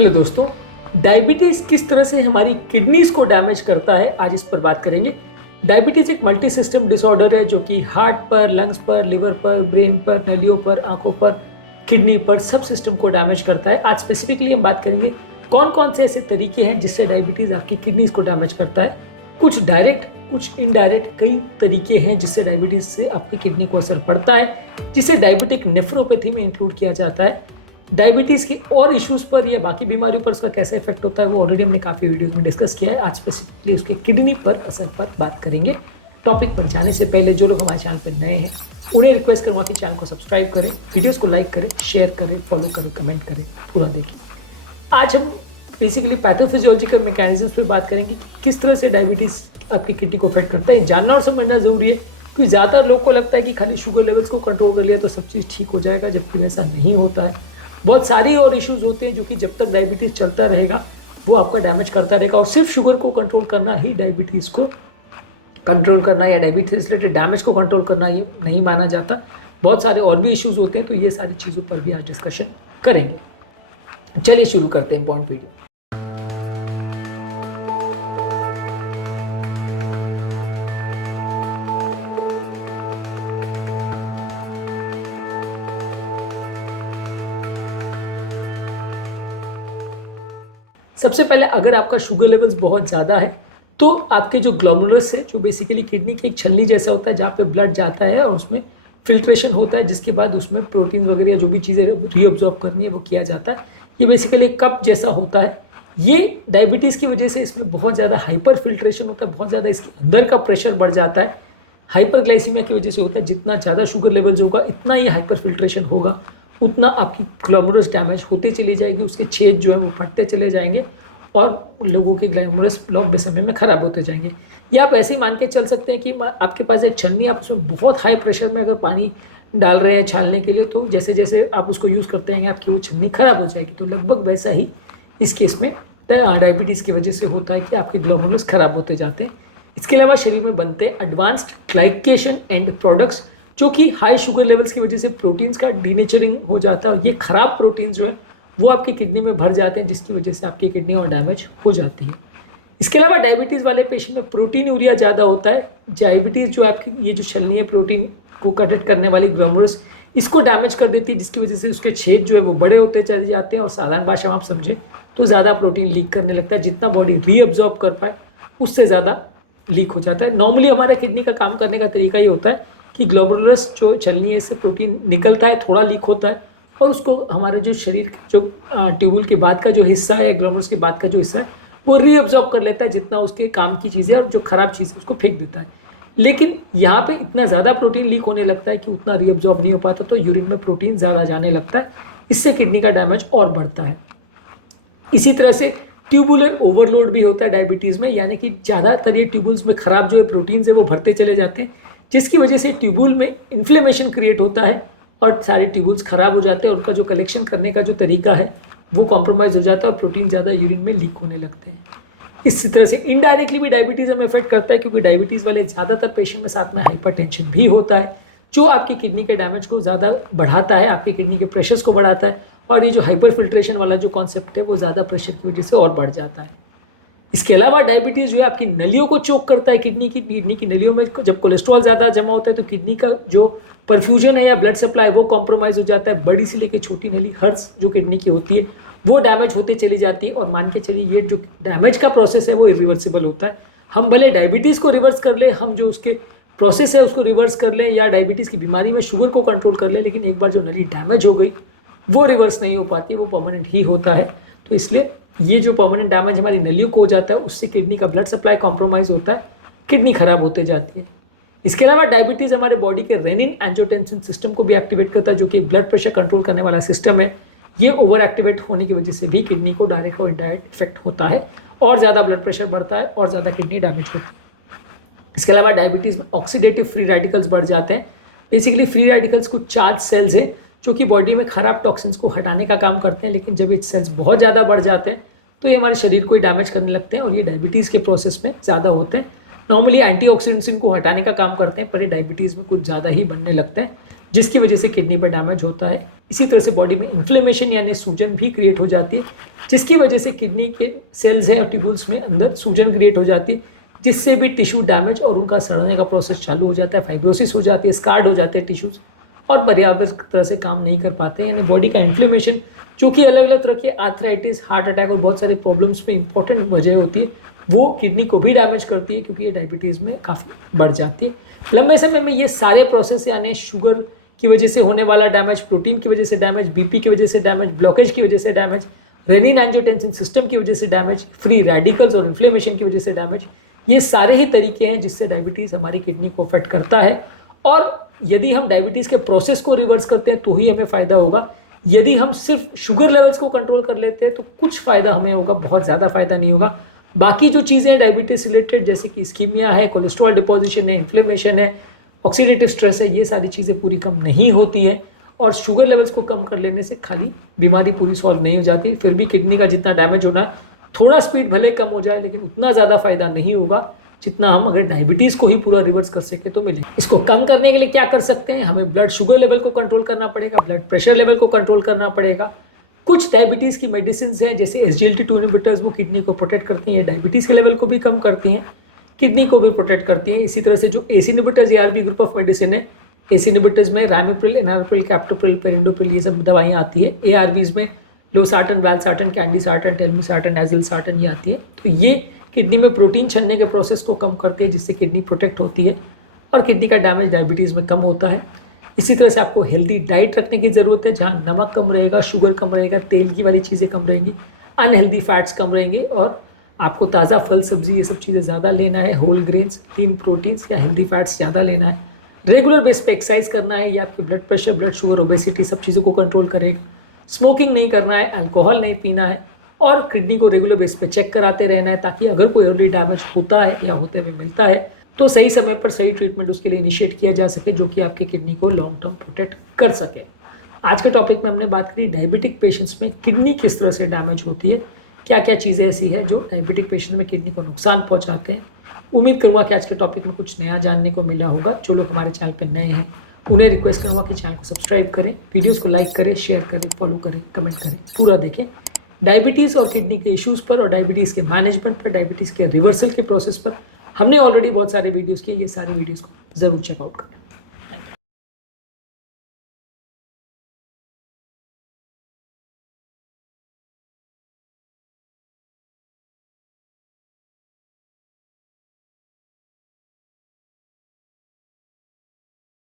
Hello दोस्तों, diabetes किस तरह से हमारी किडनीज को डैमेज करता है, आज इस पर बात करेंगे। डायबिटीज़ एक मल्टी सिस्टम डिसऑर्डर है जो कि हार्ट पर, लंग्स पर, लिवर पर, ब्रेन पर, नलियों पर, आंखों पर, किडनी पर, सब सिस्टम को डैमेज करता है। आज स्पेसिफिकली हम बात करेंगे कौन कौन से ऐसे तरीके हैं जिससे डायबिटीज़ आपकी किडनीज को डैमेज करता है। कुछ डायरेक्ट, कुछ इनडायरेक्ट, कई तरीके हैं जिससे डायबिटीज़ से आपकी किडनी को असर पड़ता है, जिसे डायबिटिक नेफ्रोपैथी में इंक्लूड किया जाता है। डायबिटीज़ के और इश्यूज़ पर या बाकी बीमारियों पर उसका कैसे इफेक्ट होता है वो ऑलरेडी हमने काफ़ी वीडियोस में डिस्कस किया है। आज स्पेसिफिकली उसके किडनी पर असर पर बात करेंगे। टॉपिक पर जाने से पहले जो लोग हमारे चैनल पर नए हैं उन्हें रिक्वेस्ट करूँगा कि चैनल को सब्सक्राइब करें, वीडियोज़ को लाइक करें, शेयर करें, फॉलो करें, कमेंट करें, पूरा देखें। आज हम बेसिकली पैथोफिजियोलॉजिकल मैकेनिज्म्स पर बात करेंगे कि किस तरह से डायबिटीज़ आपकी किडनी को अफेक्ट करता है। जानना और समझना ज़रूरी है क्योंकि ज़्यादातर लोग को लगता है कि खाली शुगर लेवल्स को कंट्रोल कर लिया तो सब चीज़ ठीक हो जाएगा, जबकि वैसा नहीं होता है। बहुत सारी और इश्यूज़ होते हैं जो कि जब तक डायबिटीज़ चलता रहेगा वो आपका डैमेज करता रहेगा, और सिर्फ शुगर को कंट्रोल करना ही डायबिटीज़ को कंट्रोल करना या डायबिटीज़ रिलेटेड डैमेज को कंट्रोल करना ये नहीं माना जाता। बहुत सारे और भी इश्यूज़ होते हैं, तो ये सारी चीज़ों पर भी आज डिस्कशन करेंगे। चलिए शुरू करते हैं पॉइंट वीडियो। सबसे पहले अगर आपका शुगर लेवल्स बहुत ज़्यादा है तो आपके जो ग्लोमेरुलस है, जो बेसिकली किडनी की एक छलनी जैसा होता है जहाँ पे ब्लड जाता है और उसमें फिल्ट्रेशन होता है, जिसके बाद उसमें प्रोटीन वगैरह या जो भी चीज़ें रीअब्जॉर्ब करनी है वो किया जाता है। ये बेसिकली एक कप जैसा होता है। ये डायबिटीज़ की वजह से इसमें बहुत ज़्यादा हाइपर फिल्ट्रेशन होता है, बहुत ज़्यादा इसके अंदर का प्रेशर बढ़ जाता है। हाइपरग्लाइसीमिया की वजह से होता है। जितना ज़्यादा शुगर लेवल्स होगा इतना ही हाइपर फिल्ट्रेशन होगा, उतना आपकी ग्लोमेरुलस डैमेज होते चली जाएगी, उसके छेद जो है वो फटते चले जाएंगे और लोगों के ग्लैमरस लंबे समय में ख़राब होते जाएंगे। या आप ऐसे ही मान के चल सकते हैं कि आपके पास एक छन्नी, आप उसमें बहुत हाई प्रेशर में अगर पानी डाल रहे हैं छानने के लिए, तो जैसे जैसे आप उसको यूज़ करते हैं आपकी वो छन्नी ख़राब हो जाएगी। तो लगभग वैसा ही इस केस में डायबिटीज़ की वजह से होता है कि आपके ग्लोमेरुलस ख़राब होते जाते हैं। इसके अलावा शरीर में बनते हैं एडवांस्ड ग्लाइकेशन एंड प्रोडक्ट्स, जो कि हाई शुगर लेवल्स की वजह से प्रोटीन्स का डीनेचरिंग हो जाता है, और ये ख़राब प्रोटीन्स जो है वो आपकी किडनी में भर जाते हैं, जिसकी वजह से आपकी किडनी और डैमेज हो जाती है। इसके अलावा डायबिटीज़ वाले पेशेंट में प्रोटीन यूरिया ज़्यादा होता है। डायबिटीज़ जो आपकी ये जो छलनी है प्रोटीन को कट करने वाली ग्लोमेरुलस, इसको डैमेज कर देती है, जिसकी वजह से उसके छेद जो है वो बड़े होते चले जाते हैं, और साधारण भाषा में आप समझें तो ज़्यादा प्रोटीन लीक करने लगता है। जितना बॉडी रीअब्जॉर्ब कर पाए उससे ज़्यादा लीक हो जाता है। नॉर्मली हमारे किडनी का काम करने का तरीका ये होता है कि ग्लोमेरुलस जो छलनी है इससे प्रोटीन निकलता है, थोड़ा लीक होता है, और उसको हमारे जो शरीर जो ट्यूबुल के बाद का जो हिस्सा है, ग्लोमेरुलस के बाद का जो हिस्सा है, वो रीअब्जॉर्ब कर लेता है जितना उसके काम की चीज़ें, और जो खराब चीज़ है उसको फेंक देता है। लेकिन यहाँ पे इतना ज़्यादा प्रोटीन लीक होने लगता है कि उतना रीअब्जॉर्ब नहीं हो पाता, तो यूरिन में प्रोटीन ज़्यादा जाने लगता है। इससे किडनी का डैमेज और बढ़ता है। इसी तरह से ट्यूबुलर ओवरलोड भी होता है डायबिटीज़ में, यानी कि ज़्यादातर ये ट्यूबुल्स में ख़राब जो है प्रोटीन्स है वो भरते चले जाते हैं, जिसकी वजह से ट्यूबुल में इन्फ्लेमेशन क्रिएट होता है और सारे ट्यूबुल्स ख़राब हो जाते हैं, और उनका जो कलेक्शन करने का जो तरीका है वो कॉम्प्रोमाइज़ हो जाता है और प्रोटीन ज़्यादा यूरिन में लीक होने लगते हैं। इसी तरह से इनडायरेक्टली भी डायबिटीज़ हमें अफेक्ट करता है, क्योंकि डायबिटीज़ वाले ज़्यादातर पेशेंट में साथ में हाइपरटेंशन भी होता है, जो आपकी किडनी के डैमेज को ज़्यादा बढ़ाता है, आपकी किडनी के प्रेशर्स को बढ़ाता है, और ये जो हाइपर फिल्ट्रेशन वाला जो कॉन्सेप्ट है वो ज़्यादा प्रेशर की वजह से और बढ़ जाता है। इसके अलावा डायबिटीज़ जो है आपकी नलियों को चोक करता है। किडनी की नलियों में जब कोलेस्ट्रॉल ज़्यादा जमा होता है तो किडनी का जो परफ्यूजन है या ब्लड सप्लाई वो कॉम्प्रोमाइज़ हो जाता है। बड़ी से लेकर छोटी नली हर जो किडनी की होती है वो डैमेज होते चली जाती है, और मान के चलिए ये जो डैमेज का प्रोसेस है वो इरिवर्सिबल होता है। हम भले डायबिटीज़ को रिवर्स कर ले, हम जो उसके प्रोसेस है उसको रिवर्स कर लें, या डायबिटीज़ की बीमारी में शुगर को कंट्रोल कर लें, लेकिन एक बार जो नली डैमेज हो गई वो रिवर्स नहीं हो पाती, वो परमानेंट ही होता है। तो इसलिए ये जो परमानेंट डैमेज हमारी नलियों को हो जाता है उससे किडनी का ब्लड सप्लाई कॉम्प्रोमाइज़ होता है, किडनी खराब होते जाती है। इसके अलावा डायबिटीज़ हमारे बॉडी के रेनिन एंजियोटेंसिन सिस्टम को भी एक्टिवेट करता है, जो कि ब्लड प्रेशर कंट्रोल करने वाला सिस्टम है। ये ओवर एक्टिवेट होने की वजह से भी किडनी को डायरेक्ट और इनडायरेक्ट इफेक्ट होता है, और ज़्यादा ब्लड प्रेशर बढ़ता है और ज़्यादा किडनी डैमेज होती है। इसके अलावा डायबिटीज़ में ऑक्सीडेटिव फ्री रेडिकल्स बढ़ जाते हैं। बेसिकली फ्री रेडिकल्स कुछ चार्ज सेल्स हैं जो कि बॉडी में खराब टॉक्सिन्स को हटाने का काम करते हैं, लेकिन जब ये सेल्स बहुत ज़्यादा बढ़ जाते हैं तो ये हमारे शरीर को ही डैमेज करने लगते हैं, और ये डायबिटीज़ के प्रोसेस में ज़्यादा होते हैं। नॉर्मली एंटीऑक्सीडेंट्स इनको हटाने का काम करते हैं, पर ये डायबिटीज़ में कुछ ज़्यादा ही बनने लगते हैं, जिसकी वजह से किडनी पर डैमेज होता है। इसी तरह से बॉडी में इन्फ्लेमेशन यानी सूजन भी क्रिएट हो जाती है, जिसकी वजह से किडनी के सेल्स है और ट्यूबुल्स में अंदर सूजन क्रिएट हो जाती है, जिससे भी टिश्यू डैमेज और उनका सड़ने का प्रोसेस चालू हो जाता है, फाइब्रोसिस हो जाती है, स्कार्ड हो जाते हैं टिश्यूज और पर्याप्त तरह से काम नहीं कर पाते हैं। यानी बॉडी का इन्फ्लेमेशन जो कि अलग अलग तरह के आर्थराइटिस, हार्ट अटैक और बहुत सारे प्रॉब्लम्स में इंपॉर्टेंट वजह होती है, वो किडनी को भी डैमेज करती है क्योंकि ये डायबिटीज़ में काफ़ी बढ़ जाती है। लंबे समय में ये सारे प्रोसेस यानी शुगर की वजह से होने वाला डैमेज, प्रोटीन की वजह से डैमेज, बीपी की वजह से डैमेज, ब्लॉकेज की वजह से डैमेज, रेनिन एंजियोटेंसिन सिस्टम की वजह से डैमेज, फ्री रेडिकल्स और इन्फ्लेमेशन की वजह से डैमेज, ये सारे ही तरीके हैं जिससे डायबिटीज़ हमारी किडनी को अफेक्ट करता है। और यदि हम डायबिटीज़ के प्रोसेस को रिवर्स करते हैं तो ही हमें फ़ायदा होगा। यदि हम सिर्फ शुगर लेवल्स को कंट्रोल कर लेते हैं तो कुछ फ़ायदा हमें होगा, बहुत ज़्यादा फ़ायदा नहीं होगा। बाकी जो चीज़ें हैं डायबिटीज़ रिलेटेड, जैसे कि इस्कीमिया है, कोलेस्ट्रॉल डिपोजिशन है, इन्फ्लेमेशन है, ऑक्सीडेटिव स्ट्रेस है, ये सारी चीज़ें पूरी कम नहीं होती हैं। और शुगर लेवल्स को कम कर लेने से खाली बीमारी पूरी सॉल्व नहीं हो जाती, फिर भी किडनी का जितना डैमेज होना है, थोड़ा स्पीड भले कम हो जाए लेकिन उतना ज़्यादा फ़ायदा नहीं होगा जितना हम अगर डायबिटीज़ को ही पूरा रिवर्स कर सके तो मिले। इसको कम करने के लिए क्या कर सकते हैं? हमें ब्लड शुगर लेवल को कंट्रोल करना पड़ेगा, ब्लड प्रेशर लेवल को कंट्रोल करना पड़ेगा। कुछ डायबिटीज़ की मेडिसिन हैं जैसे SGLT2 इनहिबिटर्स, वो किडनी को प्रोटेक्ट करती हैं, डायबिटीज़ के लेवल को भी कम करती हैं, किडनी को भी प्रोटेक्ट करती हैं। इसी तरह से जो ACE inhibitors ARB group of medicine है, ACE इनहिबिटर्स में रैमिप्रिल, एनारोप्रिल, कैप्टोप्रिल, पेरिंडोप्रिल, ये सब दवाइयाँ आती है। ARBs में लोसार्टन, वैल्सार्टन, कैंडीसार्टन, टेल्मिसार्टन, एजिलसार्टन ये आती है। तो ये किडनी में प्रोटीन छनने के प्रोसेस को कम करती है, जिससे किडनी प्रोटेक्ट होती है और किडनी का डैमेज डायबिटीज़ में कम होता है। इसी तरह से आपको हेल्दी डाइट रखने की ज़रूरत है, जहाँ नमक कम रहेगा, शुगर कम रहेगा, तेल की वाली चीज़ें कम रहेंगी, अनहेल्दी फैट्स कम रहेंगे और आपको ताज़ा फल सब्जी ये सब चीज़ें ज़्यादा लेना है, होल ग्रेन्स, लीन प्रोटीन्स या हेल्दी फैट्स ज़्यादा लेना है, रेगुलर बेस पे एक्सरसाइज करना है, ये आपके blood pressure, blood sugar, obesity सब चीज़ों को कंट्रोल करेगा। स्मोकिंग नहीं करना है, अल्कोहल नहीं पीना है और किडनी को रेगुलर बेस पे चेक कराते रहना है, ताकि अगर कोई अर्ली डैमेज होता है या होते हुए मिलता है तो सही समय पर सही ट्रीटमेंट उसके लिए इनिशिएट किया जा सके, जो कि आपके किडनी को लॉन्ग टर्म प्रोटेक्ट कर सके। आज के टॉपिक में हमने बात करी डायबिटिक पेशेंट्स में किडनी किस तरह से डैमेज होती है, क्या क्या चीज़ें ऐसी है जो डायबिटिक पेशेंट में किडनी को नुकसान पहुंचाते हैं। उम्मीद करूँगा कि आज के टॉपिक में कुछ नया जानने को मिला होगा। जो लोग हमारे चैनल पर नए हैं उन्हें रिक्वेस्ट करूँगा कि चैनल को सब्सक्राइब करें, वीडियोस को लाइक करें, शेयर करें, फॉलो करें, कमेंट करें, पूरा देखें। डायबिटीज़ और किडनी के इश्यूज़ पर और डायबिटीज़ के मैनेजमेंट पर, डायबिटीज़ के रिवर्सल के प्रोसेस पर हमने ऑलरेडी बहुत सारे वीडियोस किए, ये सारे वीडियोस को ज़रूर चेकआउट करें।